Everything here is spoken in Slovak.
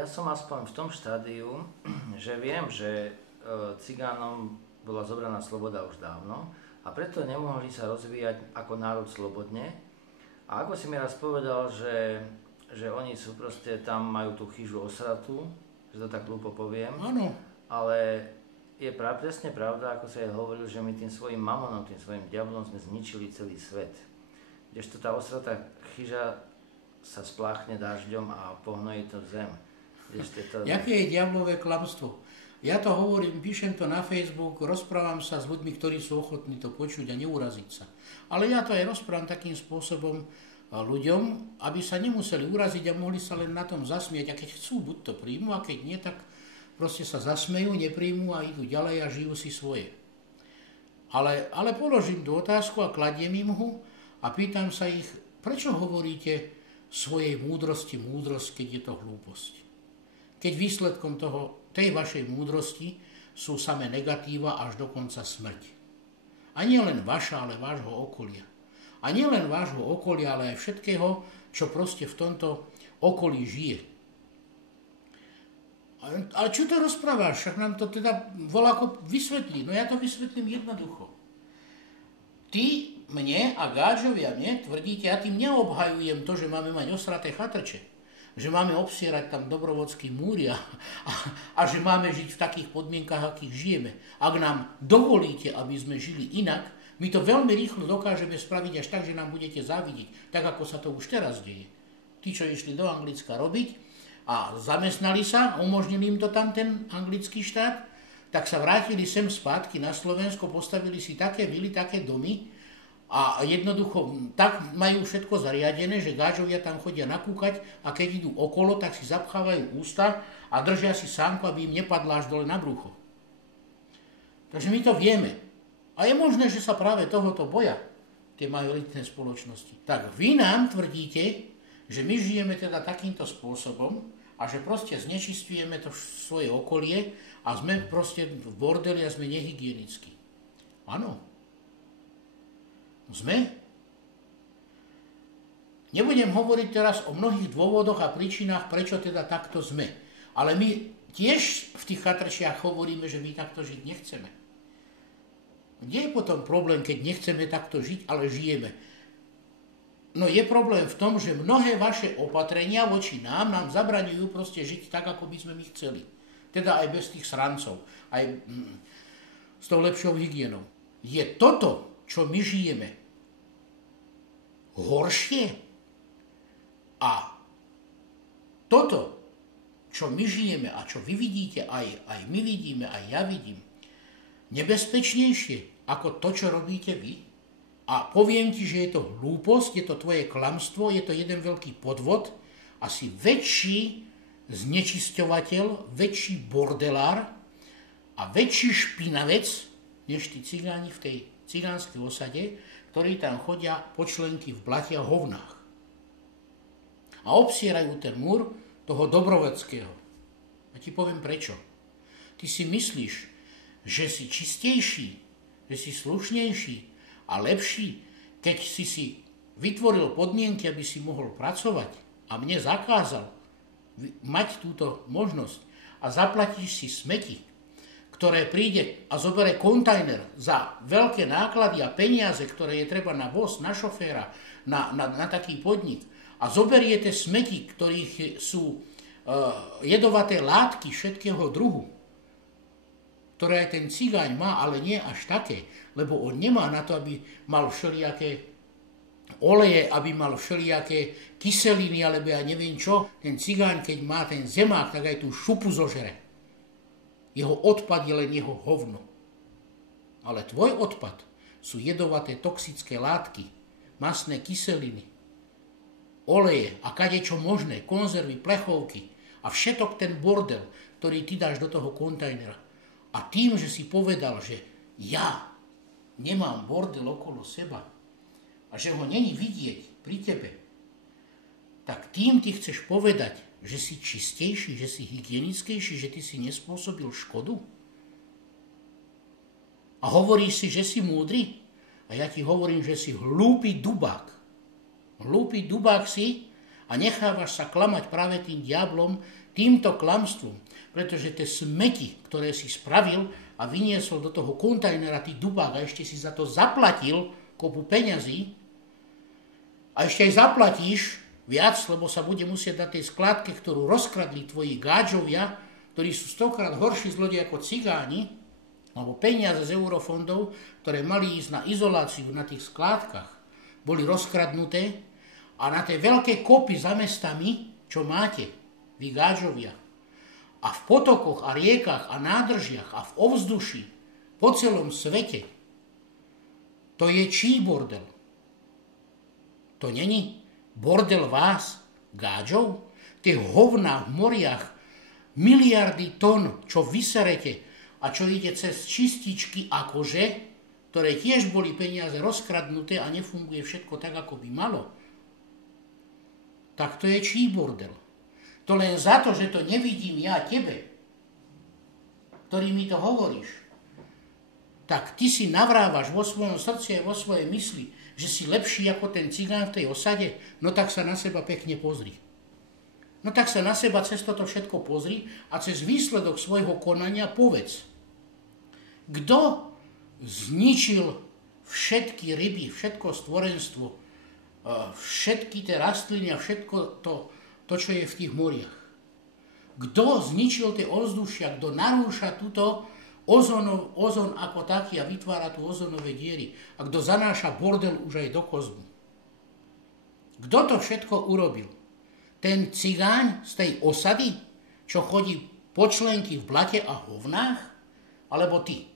ja som aspoň v tom štádiu, že viem, že cigánom bola zobraná sloboda už dávno a preto nemohli sa rozvíjať ako národ slobodne. A ako si mi raz povedal, že oni sú proste tam, majú tú chyžu osratú, že to tak hlúpo poviem. Áno. Ale je presne pravda, ako sa aj hovoril, že my tým svojim mamonom, tým svojim diablom sme zničili celý svet. Kdežto tá osratá chyža sa spláchne dažďom a pohnojí to zem. Jaké je diablové klamstvo? Ja to hovorím, píšem to na Facebook, rozprávam sa s ľuďmi, ktorí sú ochotní to počuť a neuraziť sa. Ale ja to aj rozprávam takým spôsobom ľuďom, aby sa nemuseli uraziť a mohli sa len na tom zasmieť. A keď chcú, buď to príjmu, a keď nie, tak proste sa zasmejú, nepríjmu a idú ďalej a žijú si svoje. Ale položím tú otázku a kladiem im ho a pýtam sa ich, prečo hovoríte svojej múdrosť, keď je to hlúposť? Keď výsledkom tej vašej múdrosti sú samé negatíva až dokonca smrť. A nie len vaša, ale vášho okolia. A nie len vášho okolia, ale aj všetkého, čo proste v tomto okolí žije. Ale čo to rozprávaš? Však nám to teda voľako vysvetlí. No ja to vysvetlím jednoducho. Ty mne a gáčovia mne tvrdíte, ja tým neobhajujem to, že máme mať osraté chatrče, že máme obsierať tam dobrovodský múry a že máme žiť v takých podmienkach, akých žijeme. Ak nám dovolíte, aby sme žili inak, my to veľmi rýchlo dokážeme spraviť až tak, že nám budete závidieť, tak ako sa to už teraz deje. Tí, čo išli do Anglicka robiť a zamestnali sa, umožnili im to tam ten anglický štát, tak sa vrátili sem spátky na Slovensko, postavili si také vily, také domy a jednoducho tak majú všetko zariadené, že gáčovia tam chodia nakúkať a keď idú okolo, tak si zapchávajú ústa a držia si sánku, aby im nepadla až dole na brucho. Takže my to vieme. A je možné, že sa práve tohoto boja tie majoritné spoločnosti. Tak vy nám tvrdíte, že my žijeme teda takýmto spôsobom a že proste znečistujeme to svoje okolie a sme proste v bordeli a sme nehygienickí. Áno. Sme. Nebudem hovoriť teraz o mnohých dôvodoch a príčinách, prečo teda takto sme. Ale my tiež v tých chatrčiach hovoríme, že my takto žiť nechceme. Kde je potom problém, keď nechceme takto žiť, ale žijeme? No je problém v tom, že mnohé vaše opatrenia voči nám zabraňujú proste žiť tak, ako by sme my chceli. Teda aj bez tých srancov, aj s tou lepšou hygienou. Je toto, čo my žijeme, horšie? A toto, čo my žijeme a čo vy vidíte, aj my vidíme, aj ja vidím, nebezpečnejšie ako to, čo robíte vy? A poviem ti, že je to hlúposť, je to tvoje klamstvo, je to jeden veľký podvod a si väčší znečisťovateľ, väčší bordelár a väčší špinavec, než tí cigáni v tej cigánskej osade, ktorí tam chodia po členky v blate a hovnách. A obsierajú ten múr toho dobrovedského. A ti poviem prečo. Ty si myslíš, že si čistejší, že si slušnejší a lepší, keď si vytvoril podmienky, aby si mohol pracovať a mne zakázal mať túto možnosť a zaplatíš si smeti, ktoré príde a zoberie kontajner za veľké náklady a peniaze, ktoré je treba na voz, na šoféra, na taký podnik a zoberiete smeti, ktorých sú jedovaté látky všetkého druhu, ktoré aj ten cigáň má, ale nie až také, lebo on nemá na to, aby mal všelijaké oleje, aby mal všelijaké kyseliny, alebo ja neviem čo. Ten cigáň, keď má ten zemák, tak aj tú šupu zožere. Jeho odpad je len jeho hovno. Ale tvoj odpad sú jedovaté toxické látky, masné kyseliny, oleje a kadečo možné, konzervy, plechovky a všetok ten bordel, ktorý ty dáš do toho kontajnera. A tým, že si povedal, že ja nemám bordel okolo seba a že ho není vidieť pri tebe, tak tým ty chceš povedať, že si čistejší, že si hygienickejší, že ty si nespôsobil škodu? A hovoríš si, že si múdry? A ja ti hovorím, že si hlúpy dubák. Hlúpy dubák si a nechávaš sa klamať práve tým diablom, týmto klamstvom. Pretože tie smeti, ktoré si spravil a vyniesol do toho kontajnera ty dubák a ešte si za to zaplatil kopu peňazí a ešte aj zaplatíš viac, lebo sa bude musieť na tej skládke, ktorú rozkradli tvoji gádžovia, ktorí sú 100-krát horší zlodej ako cigáni, alebo peniaze z eurofondov, ktoré mali ísť na izoláciu na tých skládkach, boli rozkradnuté a na tej veľké kopy za mestami, čo máte, vy gádžovia, a v potokoch a riekach a nádržiach a v ovzduší po celom svete, to je čí bordel? To není bordel vás, gádžov? Tie hovná v moriach, miliardy tón, čo vyserete a čo ide cez čističky akože, ktoré tiež boli peniaze rozkradnuté a nefunguje všetko tak, ako by malo, tak to je čí bordel? To len za to, že to nevidím ja tebe, ktorý mi to hovoríš, tak ty si navrávaš vo svojom srdci a vo svojej mysli, že si lepší ako ten cigán v tej osade, no tak sa na seba pekne pozri. No tak sa na seba cez toto všetko pozri a cez výsledok svojho konania povedz. Kto zničil všetky ryby, všetko stvorenstvo, všetky tie rastliny a všetko to, čo je v tých moriach? Kto zničil tie ovzdušia, kto narúša túto ozón ako taký a vytvára tu ozónové diery a kto zanáša bordel už aj do kozmu? Kto to všetko urobil? Ten cigáň z tej osady, čo chodí po členky v blate a hovnách? Alebo ty?